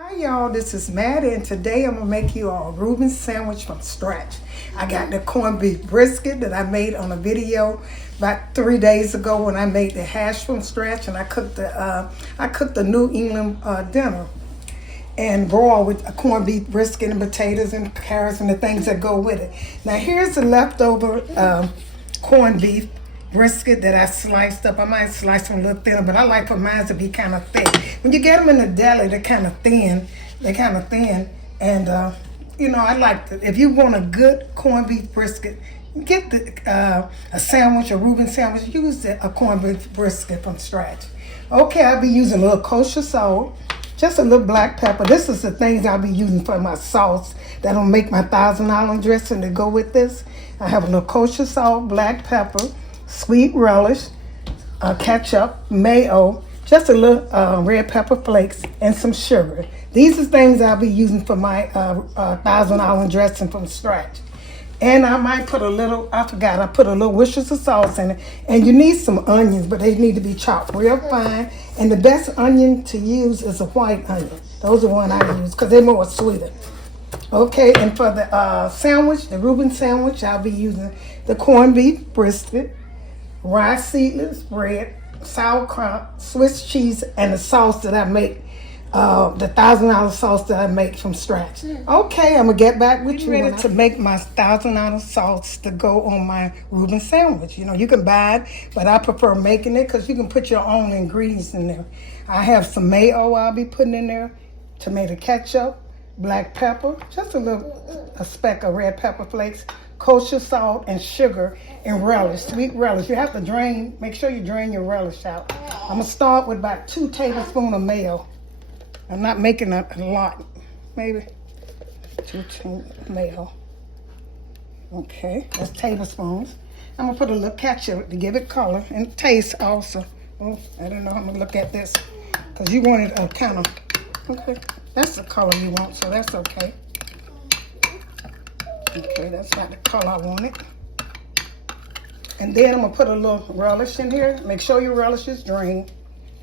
Hi y'all, this is Mattie, and today I'm gonna make you a Ruben sandwich from scratch. I got the corned beef brisket that I made on a video about 3 days ago when I made the hash from scratch, and I cooked the New England dinner and broiled with a corned beef brisket and potatoes and carrots and the things that go with it. Now here's the leftover corned beef brisket that I sliced up. I might slice them a little thinner, but I like for mine to be kind of thick. When you get them in the deli, they're kind of thin. And I like the, if you want a good corned beef brisket, get a sandwich, a Reuben sandwich. Use a corned beef brisket from scratch. Okay, I'll be using a little kosher salt, just a little black pepper. This is the things I'll be using for my sauce that'll make my $1,000 dressing to go with this. I have a little kosher salt, black pepper, sweet relish, ketchup, mayo, just a little red pepper flakes, and some sugar. These are things I'll be using for my $1,000 dressing from scratch. And I might put a little, I forgot, I put a little Worcestershire sauce in it. And you need some onions, but they need to be chopped real fine. And the best onion to use is a white onion. Those are the one I use because they're more sweeter. Okay, and for the sandwich, the Reuben sandwich, I'll be using the corned beef brisket, rye seedless bread, sauerkraut, Swiss cheese, and the sauce that I make, the $1,000 sauce that I make from scratch. Okay, I'm gonna get back with you. Ready to make my $1,000 sauce to go on my Reuben sandwich. You know, you can buy it, but I prefer making it because you can put your own ingredients in there. I have some mayo I'll be putting in there, tomato ketchup, black pepper, just a speck of red pepper flakes, kosher salt, and sugar, and relish, sweet relish. You have to make sure you drain your relish out. I'm gonna start with about 2 tablespoons of mayo. I'm not making a lot, maybe 2 mayo. Okay, that's tablespoons. I'm gonna put a little ketchup to give it color and taste also. Oh, I don't know, I'm gonna look at this, because you want it kind of, okay, that's the color you want, so that's okay. Okay, that's not the color I wanted. And then I'm gonna put a little relish in here. Make sure your relish is drained,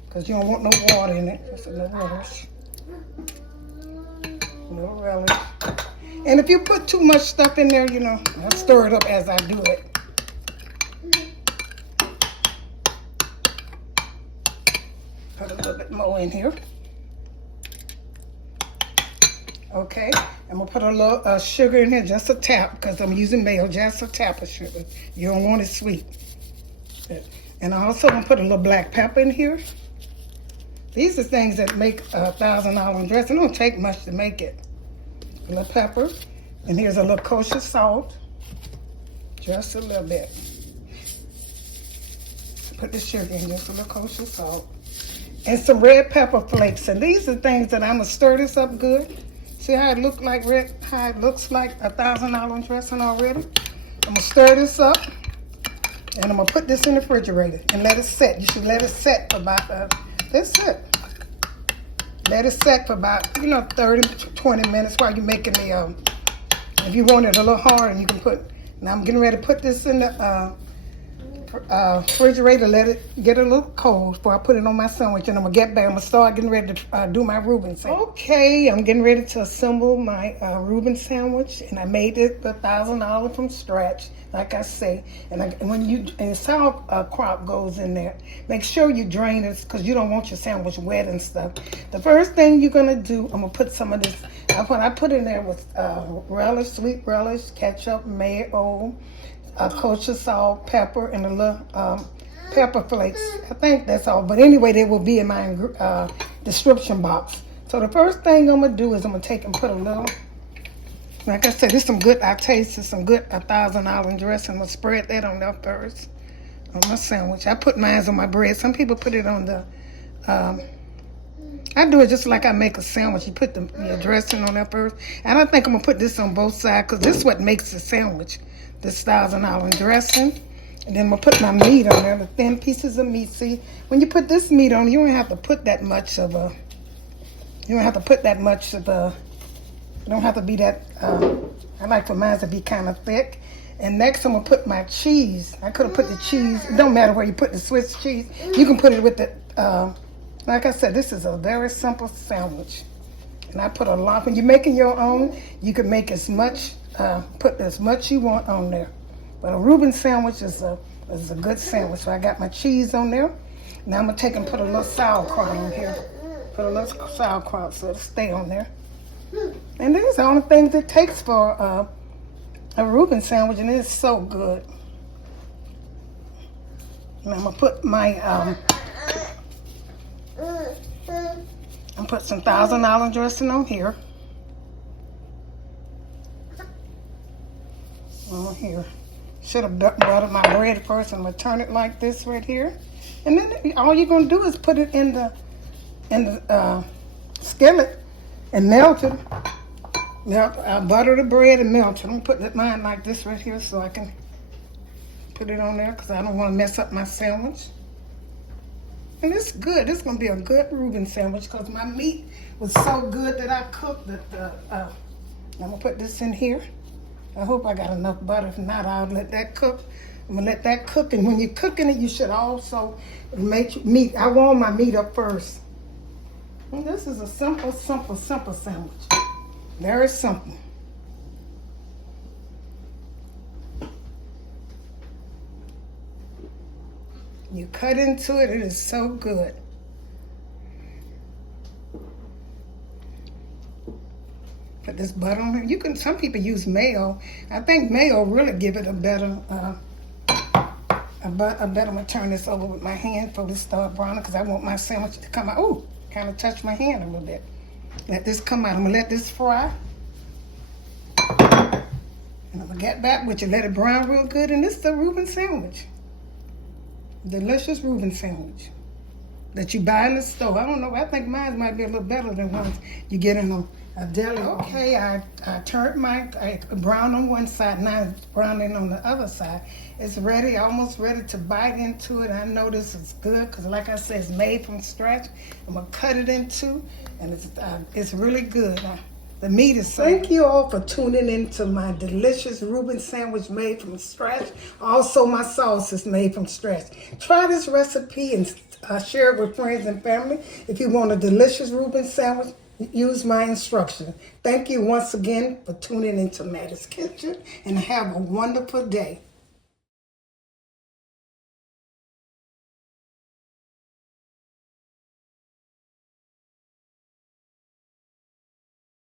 because you don't want no water in it. Just a little relish. A little relish. And if you put too much stuff in there, I'll stir it up as I do it. Put a little bit more in here. Okay, I'm gonna put a little sugar in here, just a tap, because I'm using mayo, just a tap of sugar. You don't want it sweet. And I also gonna put a little black pepper in here. These are things that make a $1,000 dressing. It don't take much to make it. A little pepper, and here's a little kosher salt, just a little bit. Put the sugar in, just a little kosher salt, and some red pepper flakes. And these are things that I'm gonna stir this up good. See how it looks like a $1,000 dressing already? I'm gonna stir this up, and I'm gonna put this in the refrigerator and let it set. You should let it set for about, that's it. Let it set for about, 30 to 20 minutes while you're making the, if you want it a little harder, you can put, now I'm getting ready to put this in the refrigerator, let it get a little cold before I put it on my sandwich, and I'm gonna get back. I'm gonna start getting ready to do my Reuben sandwich. Okay, I'm getting ready to assemble my Reuben sandwich, and I made it the $1,000 from scratch, like I say. And sauerkraut goes in there. Make sure you drain it, because you don't want your sandwich wet and stuff. The first thing you're gonna do, I'm gonna put some of this. I put in there with relish, sweet relish, ketchup, mayo, kosher salt, pepper, and a little pepper flakes. I think that's all. But anyway, they will be in my description box. So the first thing I'm gonna do is I'm gonna take and put a little. Like I said, this is some good. I tasted some good $1,000 dressing. I'm gonna spread that on there first on my sandwich. I put mine on my bread. Some people put it on the. I do it just like I make a sandwich. You put the dressing on there first. And I think I'm gonna put this on both sides, because this is what makes the sandwich. This $1,000 dressing, and then I'm gonna put my meat on there, the thin pieces of meat. See, when you put this meat on, you don't have to put that much of a. You don't have to put that much of a. You don't have to be that. I like for mine to be kind of thick. And next, I'm gonna put my cheese. I could have put the cheese. It don't matter where you put the Swiss cheese. You can put it with the. Like I said, this is a very simple sandwich. And I put a lot. When you're making your own, you can make as much, put as much you want on there. But a Reuben sandwich is a good sandwich. So I got my cheese on there. Now I'm gonna take and put a little sauerkraut on here. Put a little sauerkraut so it'll stay on there. And these are the only things it takes for a Reuben sandwich, and it's so good. And I'm gonna put my and put some $1,000 dressing on here. On here. Should have buttered my bread first. I'm gonna turn it like this right here, and then all you're gonna do is put it in the skillet and melt it. I butter the bread and melt it. I'm putting mine like this right here so I can put it on there because I don't want to mess up my sandwich. And it's good. It's going to be a good Reuben sandwich because my meat was so good that I cooked it. I'm going to put this in here. I hope I got enough butter. If not, I'll let that cook. I'm going to let that cook. And when you're cooking it, you should also make meat. I warm my meat up first. And this is a simple sandwich. Very simple. You cut into it, it is so good. Put this butter on it. You can. Some people use mayo. I think mayo really give it a better. I'm gonna turn this over with my hand before this start browning because I want my sandwich to come out. Ooh, kind of touch my hand a little bit. Let this come out. I'm gonna let this fry. And I'm gonna get back with you. Let it brown real good. And this is the Reuben sandwich. Delicious Reuben sandwich that you buy in the store. I don't know. I think mine might be a little better than ones you get in a deli. Okay, I turned my brown on one side. Now it's browning on the other side. It's ready, almost ready to bite into it. I know this is good because, like I said, it's made from scratch. I'm gonna cut it in two, and it's really good. The meat is so. Thank you all for tuning in to my delicious Reuben sandwich made from scratch. Also, my sauce is made from scratch. Try this recipe and share it with friends and family. If you want a delicious Reuben sandwich, use my instructions. Thank you once again for tuning into Mattie's Kitchen, and have a wonderful day.